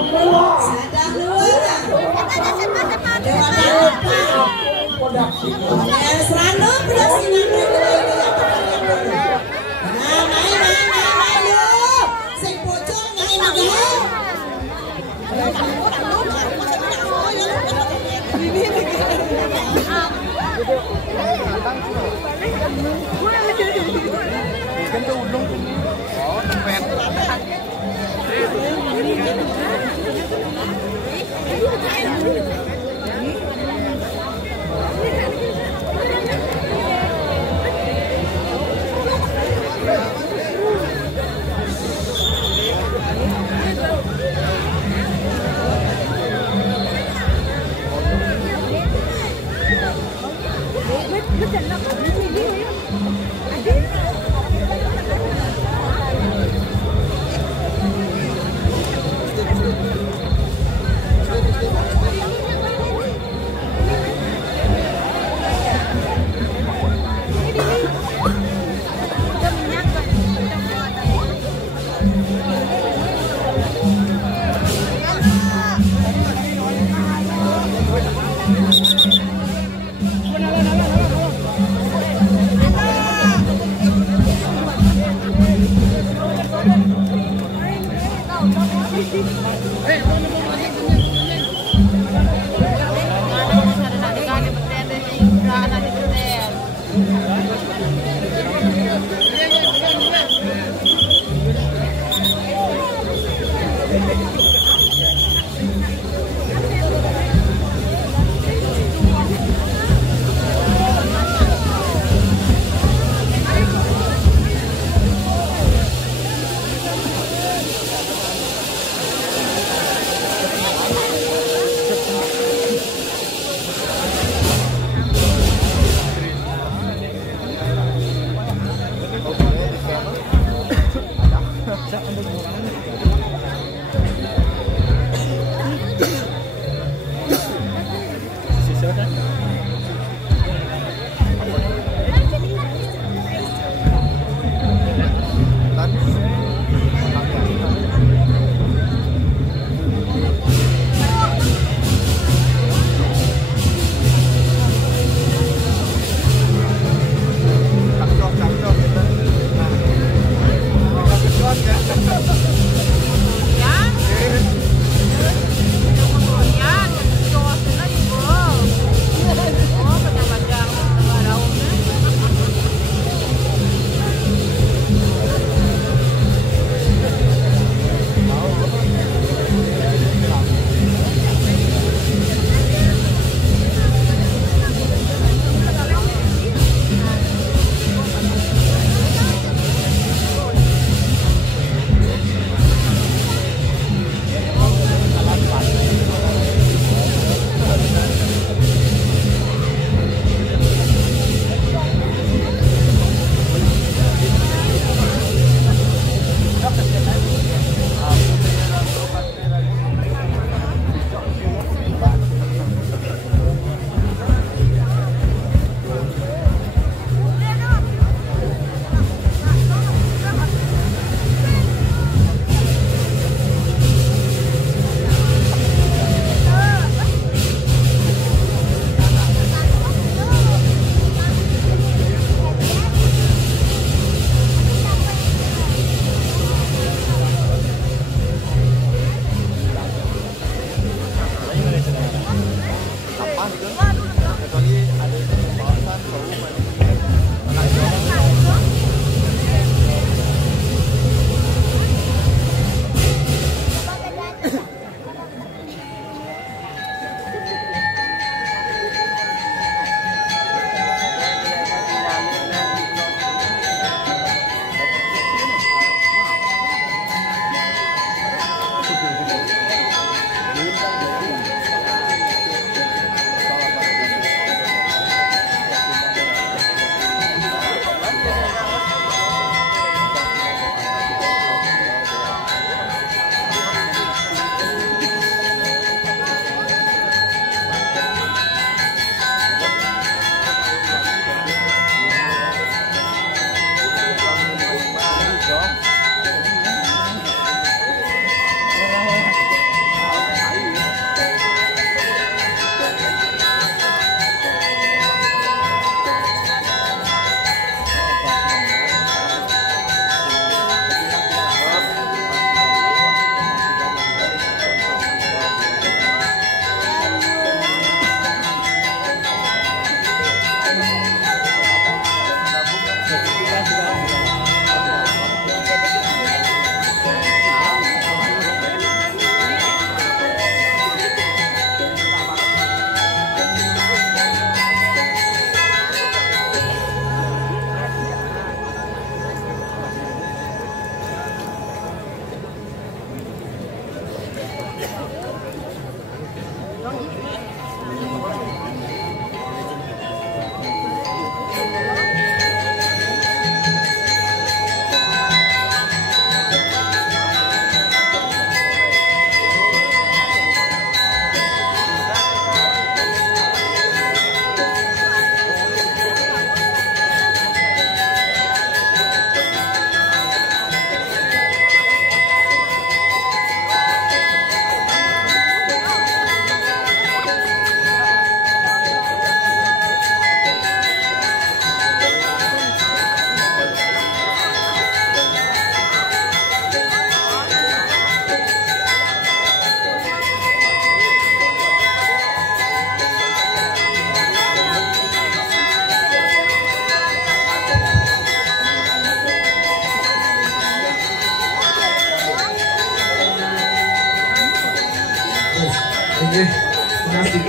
Sadar dua. Serano produksi nah main yuk sing pojok main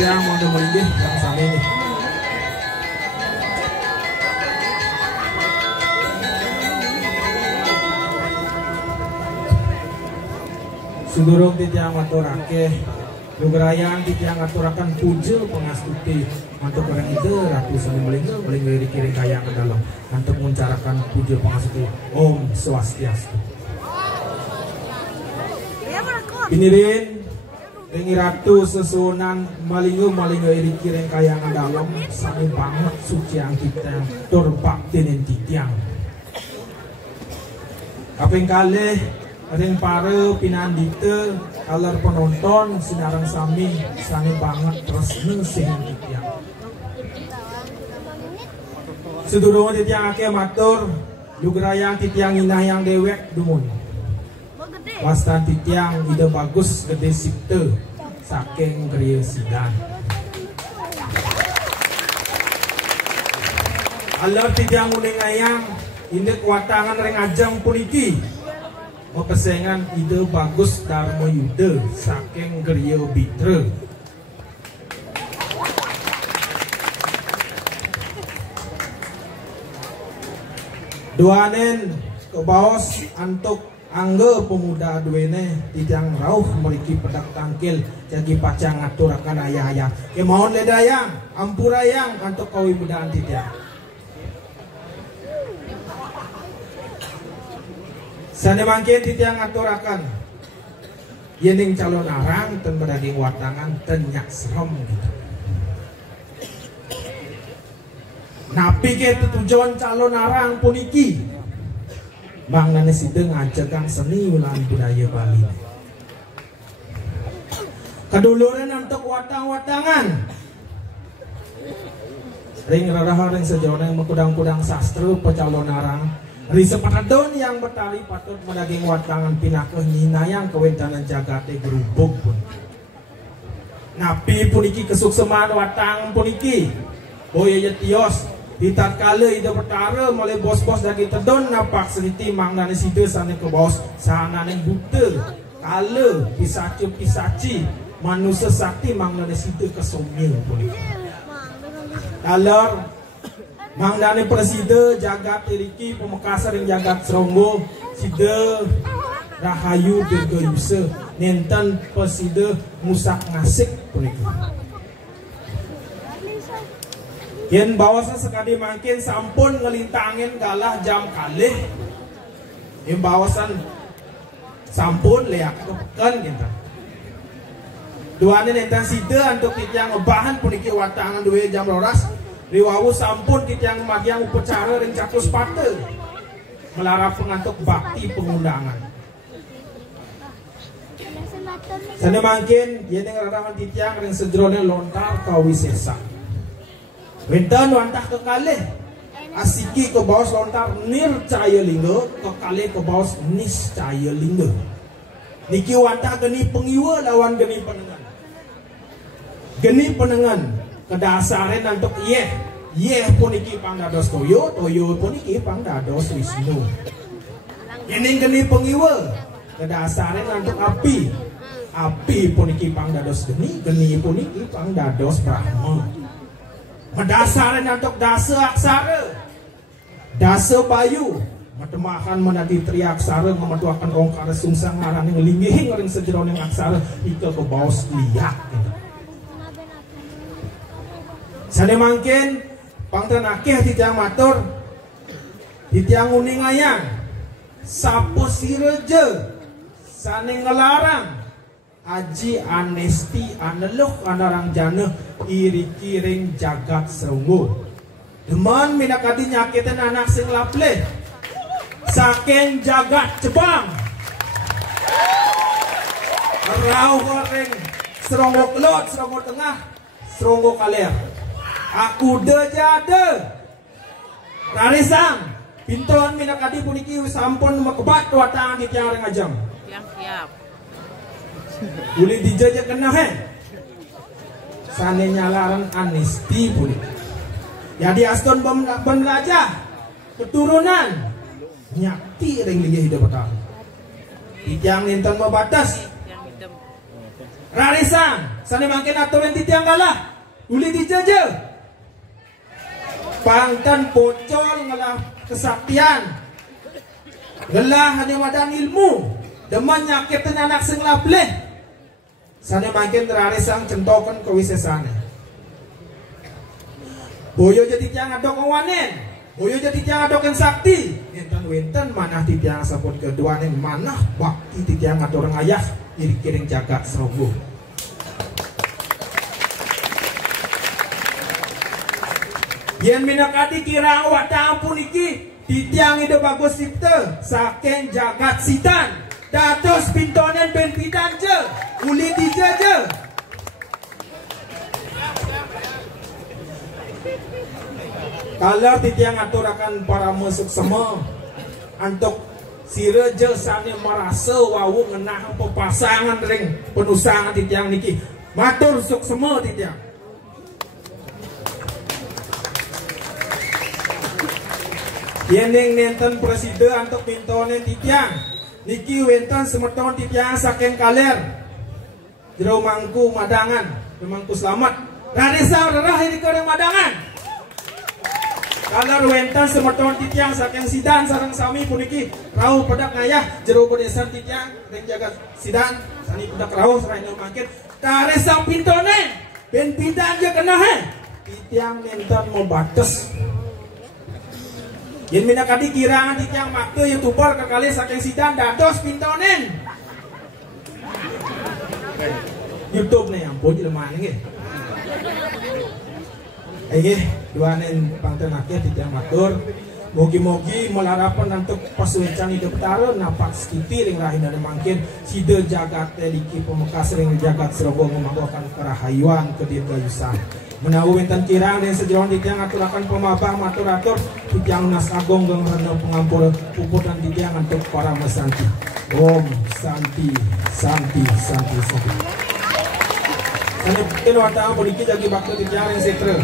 titiang mau melinggih yang sami ini. Sudurung titiang maturake Lugrayan titiang aturakan puja pengastuti mantuk orang itu ratu sami melinggo di kiri kayang ke dalam mantuk mencarakan puja pengastuti Om Swastiastu. Pinirin ringi ratu sesunan malinggo di kiri kayang ke dalam sami banget suci ang titiang tur baktinin titiang kaping kalih ring pare pinandite alar penonton sinarang sami sangi banget resmi sing titiang. Sedurunge titiang ake matur lugrayang titiang inah yang dewek dumun. Wastan titiang ide bagus gede sipte saking kriya sidan. Alar titiang uning ayang indek watangan ring ajang puniki. Mepesengan ide bagus Dharma Yuda saking Griya Bitra. Duanen ke baos antuk angge pemuda duene titiang rauh meriki pedak tangkil jagi pacang ngaturakan ayah-ayah ke mohon ledayang ampurayang antuk kawi mudaan titiang. Sane mangkin titiang aturakan yening calon arang ten bedaging watangan ten nyak serem gitu. Napi ke tujuan calon arang puniki bang nane sideng ngajagang seni ulang budaya Bali. Keduluran untuk watang-watangan ring raraha ring sejauh yang mengkudang-kudang sastra pecalon arang Risepatadon yang bertali patut menaging watangan pinakeh nyinayang kewentanan jagate gerubuk pun. Napi puniki kesukseman watang puniki. Boya yetios ditatkala ida pertara mulai bos-bos daging tedon napak seliti mangnane sida sane ke bos sanane buta. Kala pisaci manusia sakti mangnane sida kesomil puniki. Dalar Mangdane presida jagat tiriki pemekasan yang jagat seronggo sida rahayu dirgayusa nenten presida musak ngasik puniki. Yen bawasan sekali mangkin sampun ngelintangin galah jam kalih. Yen bawasan sampun leak kepekan gitu. Duane nenten sida untuk titiang ngebahan puniki watangan duwe jam roras. Riwawu sampun titiang magiang upacara ring cakus pate melarap pengantuk bakti pengundangan. Sane mangkin yen rarahan titiang ring sejrone lontar kawisesa. Wenten wantah kekalih asiki ke baos lontar nircaya lingga kekalih ke baos niscaya lingga. Niki wantah geni pengiwa lawan geni penengan. Geni penengan kedasaren untuk yeh puniki pangdados toyo puniki pangdados Wisnu. Ini geni pengiwa kedasaren untuk api puniki pangdados geni puniki pangdados Brahma. Medasaren untuk dasa aksara dasa bayu matemakan menadi triaksara memetuakan ongkara sungsang marane ngelinggihi ngering sejeroning aksara ika ke baos liak. Sane mangkin pangten akeh titiang matur titiang uning ayang sapu sireje sane ngelarang aji anesti aneluh anarang jana iri-kiring jagat serunggu deman minakadi nyakitan anak sing lapleh saking jagat cebang rauh goreng seronggo kelot seronggo tengah seronggo kaler. Aku dejade rarisang pintuan minakadi puniki sampun mekebat watangan di tiang ring ajam. Siap. Boleh dijajak kena sane nyalaran anesti puniki. Jadi aston belajar keturunan nyakti ring liya hidup petang. Di tiang nintan membatas Rarisang sana mangkin aturan titiang kalah uli dijaja pangtan pocol ngalah kesaktian gelah hanya madan ilmu deman nyakitin anak sing lableh sana mangkin rarisang centokan kewisesane boyo jadi tiang adok kawanen boyo jadi tiang adokan sakti enten wenten manah titiang sapun keduane manah bakti titiang atorang ayah iri kiring jagat serobo yen minakati kira wata ampun iki titiang ide bagus sipte saking jagat sitan datos pintonen ben pidan je uli dijaje kalau titiang aturakan para mesuk semua antuk si reje sane merasa wawu ngenah pepasangan ring penusangan titiang niki matur suk semua titiang yeneng nenten presiden antuk pintonen titiang niki wenten semeton titiang saking kaler jero mangku madangan mangku selamat radesa rerah ini ke madangan kalau wentan semeton titiang saking sidan sareng sami puniki rauh pedak ngayah jero pedesan titiang ring jaga sidan sani pedak rauh sareng makin karesang pintonen ben pidan je kena he titiang nentan mau bates yen minakadi kirangan titiang makte youtuber kekali saking sidan dados pintonen YouTube nih ampun jelema nggih Ayo, duanen pangten akeh titiang matur. Mogi-mogi melarapan untuk pasuecan hidup taro napak sekiti ring rahina mangkin side jagat teliki pemekas ring jagat serobong memanggokan kerahayuan ke dirgayusan. Menawi wenten kirang dan sejeron titiang aturakan pemabah matur-atur titiang nas agung geng rena pengampur puputan titiang untuk para mesanti. Om Santi Santi Santi Santi. Sana mungkin wata boleh kita bagi bakti titiang yang setre.